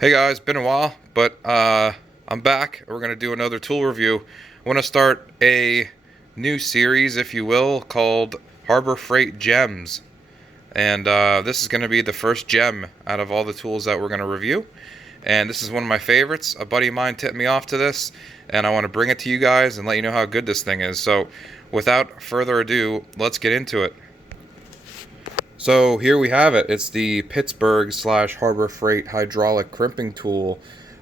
Hey guys, been a while, but I'm back. We're gonna do another tool review. I want to start a new series, if you will, called Harbor Freight Gems, and this is gonna be the first gem out of all the tools that we're gonna review. And this is one of my favorites. A buddy of mine tipped me off to this, and I want to bring it to you guys and let you know how good this thing is. So, without further ado, let's get into it. So here we have it. It's the Pittsburgh / Harbor Freight hydraulic crimping tool.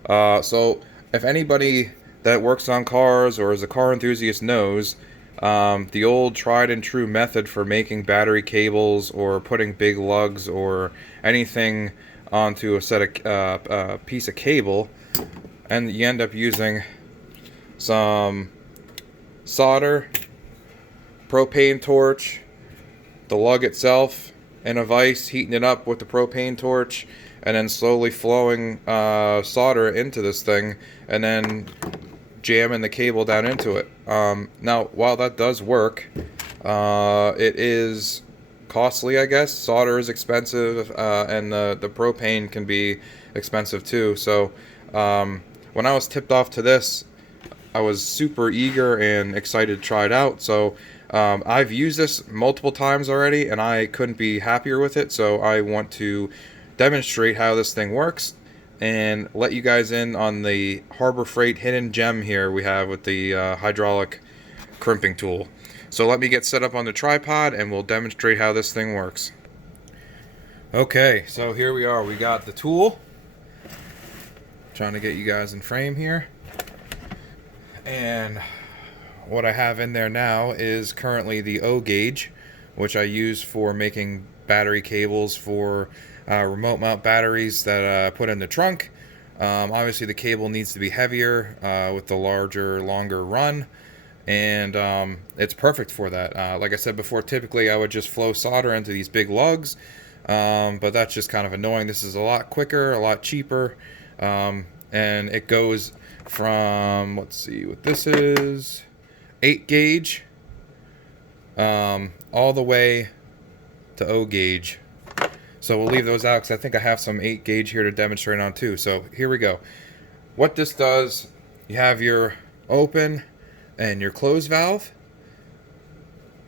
So if anybody that works on cars or is a car enthusiast knows, the old tried and true method for making battery cables or putting big lugs or anything onto a piece of cable, and you end up using some solder, propane torch, the lug itself in a vise, heating it up with the propane torch, and then slowly flowing solder into this thing, and then jamming the cable down into it. Now, while that does work, it is costly, I guess. Solder is expensive, and the propane can be expensive too. So, when I was tipped off to this, I was super eager and excited to try it out. So I've used this multiple times already, and I couldn't be happier with it. So I want to demonstrate how this thing works and let you guys in on the Harbor Freight hidden gem here we have with the hydraulic crimping tool. So let me get set up on the tripod and we'll demonstrate how this thing works. Okay, so here we are. We got the tool. Trying to get you guys in frame here. And what I have in there now is currently the O gauge, which I use for making battery cables for remote mount batteries that I put in the trunk. Obviously the cable needs to be heavier with the longer run, and it's perfect for that. Like I said before, typically I would just flow solder into these big lugs, but that's just kind of annoying. This is a lot quicker, a lot cheaper, and it goes from, let's see what this is, 8 gauge all the way to O gauge. So we'll leave those out because I think I have some 8 gauge here to demonstrate on too. So here we go. What this does, you have your open and your close valve.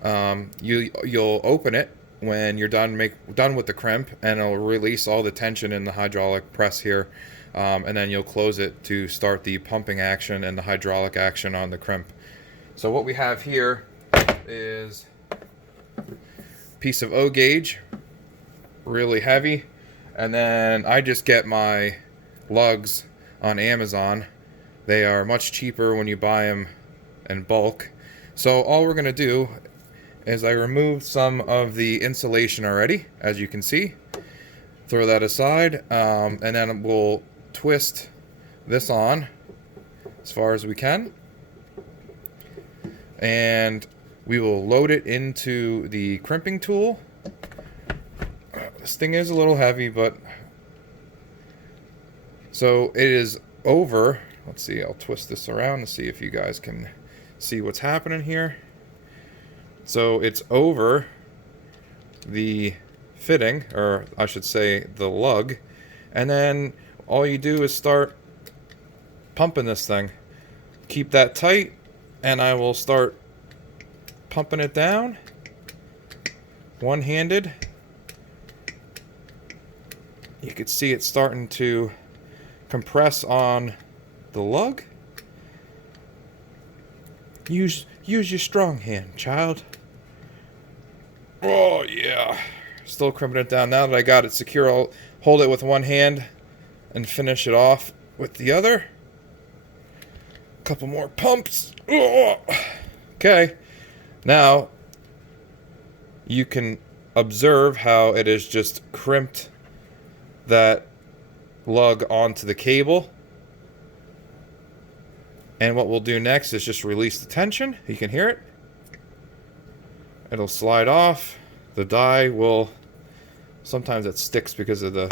You'll open it when you're done with the crimp, and it'll release all the tension in the hydraulic press here. And then you'll close it to start the pumping action and the hydraulic action on the crimp. So what we have here is a piece of O gauge, really heavy, and then I just get my lugs on Amazon. They are much cheaper when you buy them in bulk. So all we're going to do is I removed some of the insulation already, as you can see. Throw that aside, and then we'll twist this on as far as we can, and we will load it into the crimping tool. This thing is a little heavy, but so it is over. Let's see, I'll twist this around to see if you guys can see what's happening here. So it's over the fitting, or I should say the lug, and then all you do is start pumping this thing. Keep that tight, and I will start pumping it down one-handed. You can see it starting to compress on the lug. Use your strong hand, child. Oh yeah. Still crimping it down. Now that I got it secure, I'll hold it with one hand and finish it off with the other. A couple more pumps. Okay. Now you can observe how it is just crimped that lug onto the cable. And what we'll do next is just release the tension. You can hear it. It'll slide off. The die will, sometimes it sticks because of the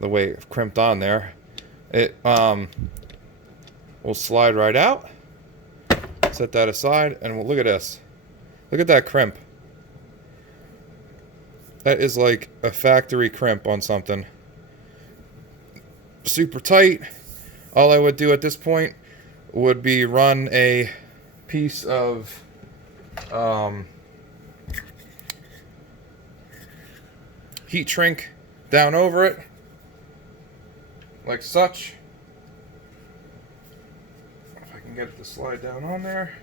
way it's crimped on there. It will slide right out. Set that aside, and we'll look at this. Look at that crimp. That is like a factory crimp on something. super tight. All I would do at this point would be run a piece of heat shrink down over it, like such. If I can get it to slide down on there.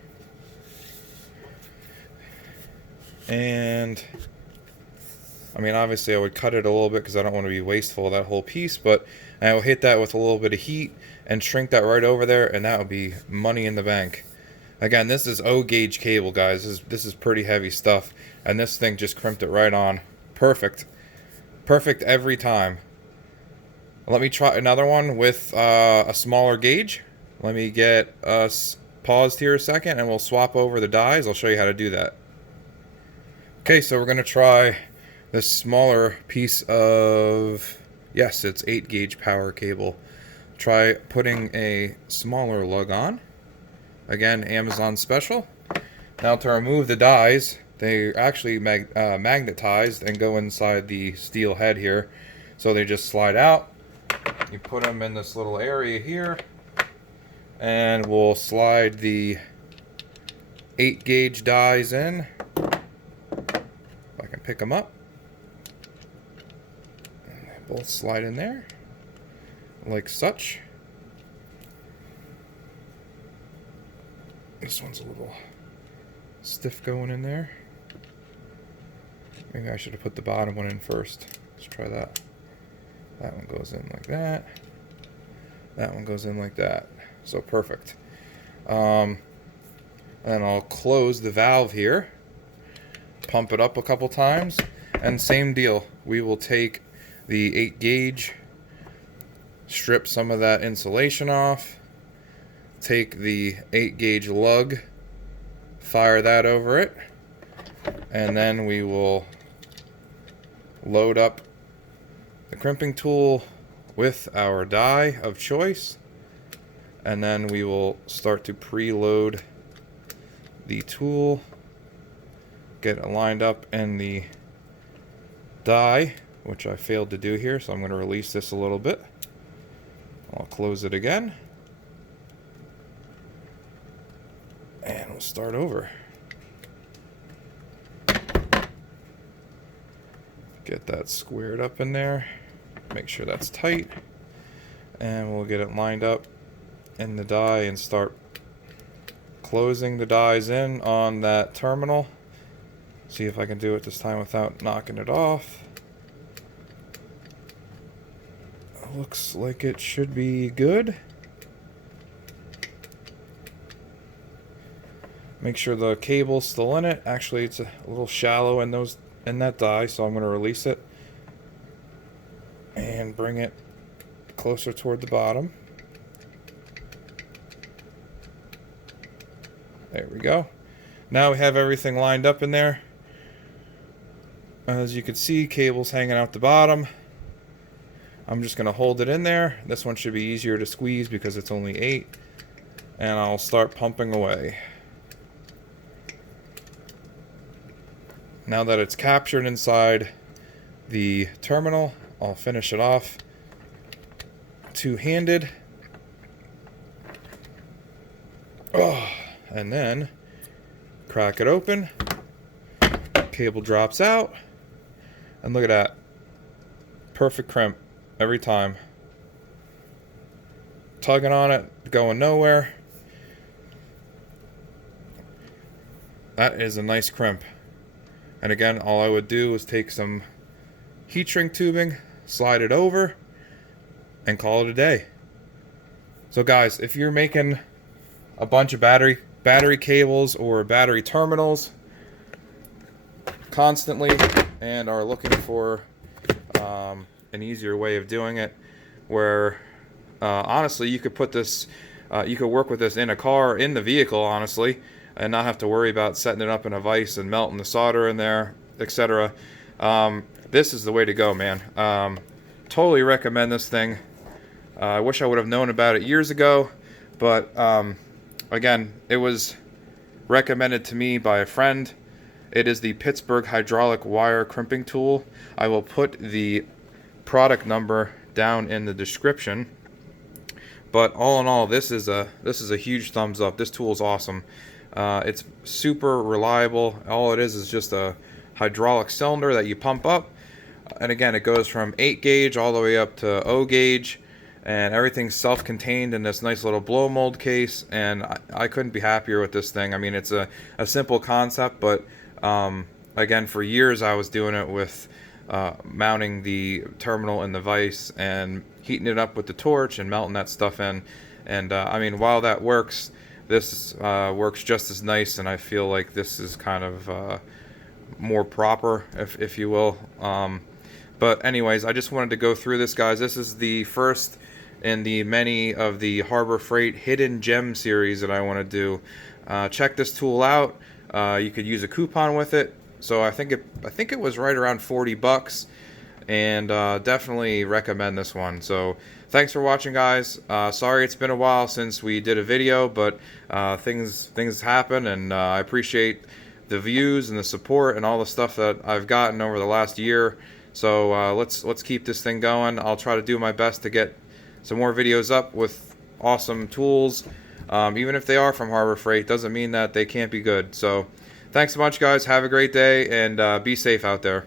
And I mean, obviously I would cut it a little bit because I don't want to be wasteful of that whole piece, but I will hit that with a little bit of heat and shrink that right over there, and that would be money in the bank. Again, this is O gauge cable, guys. This is pretty heavy stuff, and this thing just crimped it right on. Perfect. Perfect every time. Let me try another one with a smaller gauge. Let me get us paused here a second, and we'll swap over the dies. I'll show you how to do that. Okay, so we're going to try this smaller piece of, yes, it's 8 gauge power cable. Try putting a smaller lug on. Again, Amazon special. Now to remove the dies, they're actually magnetized and go inside the steel head here. So they just slide out. You put them in this little area here, and we'll slide the 8 gauge dies in. If I can pick them up. And they both slide in there, like such. This one's a little stiff going in there. Maybe I should have put the bottom one in first. Let's try that. That one goes in like that. That one goes in like that. So perfect. And I'll close the valve here. Pump it up a couple times. And same deal. We will take the 8 gauge, strip some of that insulation off. Take the 8 gauge lug, fire that over it, and then we will load up the crimping tool with our die of choice, and then we will start to preload the tool, get it lined up in the die, which I failed to do here, so I'm going to release this a little bit. I'll close it again. And we'll start over. Get that squared up in there. Make sure that's tight. And we'll get it lined up in the die and start closing the dies in on that terminal. See if I can do it this time without knocking it off. Looks like it should be good. Make sure the cable's still in it. Actually, it's a little shallow in that die, so I'm going to release it and bring it closer toward the bottom. There we go. Now we have everything lined up in there. As you can see, cable's hanging out the bottom. I'm just going to hold it in there. This one should be easier to squeeze because it's only 8. And I'll start pumping away. Now that it's captured inside the terminal, I'll finish it off two-handed. Oh, and then crack it open. Cable drops out. And look at that. Perfect crimp every time. Tugging on it, going nowhere. That is a nice crimp. And again, all I would do is take some heat shrink tubing, slide it over, and call it a day. So guys, if you're making a bunch of battery cables or battery terminals constantly and are looking for an easier way of doing it, where honestly you could put this, you could work with this in a car, in the vehicle, honestly, and not have to worry about setting it up in a vise and melting the solder in there, etc. This is the way to go, man. Totally recommend this thing. I wish I would have known about it years ago, but again, it was recommended to me by a friend. It is the Pittsburgh hydraulic wire crimping tool. I will put the product number down in the description. But all in all, this is a huge thumbs up. This tool is awesome. It's super reliable. All it is just a hydraulic cylinder that you pump up, and again, it goes from 8 gauge all the way up to O gauge, and everything's self-contained in this nice little blow mold case. And I couldn't be happier with this thing. I mean, it's a simple concept, but again, for years I was doing it with mounting the terminal in the vise and heating it up with the torch and melting that stuff in. And I mean, while that works, this works just as nice, and I feel like this is kind of more proper, if you will. But anyways, I just wanted to go through this, guys. This is the first in the many of the Harbor Freight Hidden Gem series that I want to do. Check this tool out. You could use a coupon with it. So I think it was right around 40 bucks, and definitely recommend this one. So thanks for watching, guys. Sorry it's been a while since we did a video, but things happen, and I appreciate the views and the support and all the stuff that I've gotten over the last year. So let's keep this thing going. I'll try to do my best to get some more videos up with awesome tools. Even if they are from Harbor Freight, doesn't mean that they can't be good. So thanks so much, guys. Have a great day, and be safe out there.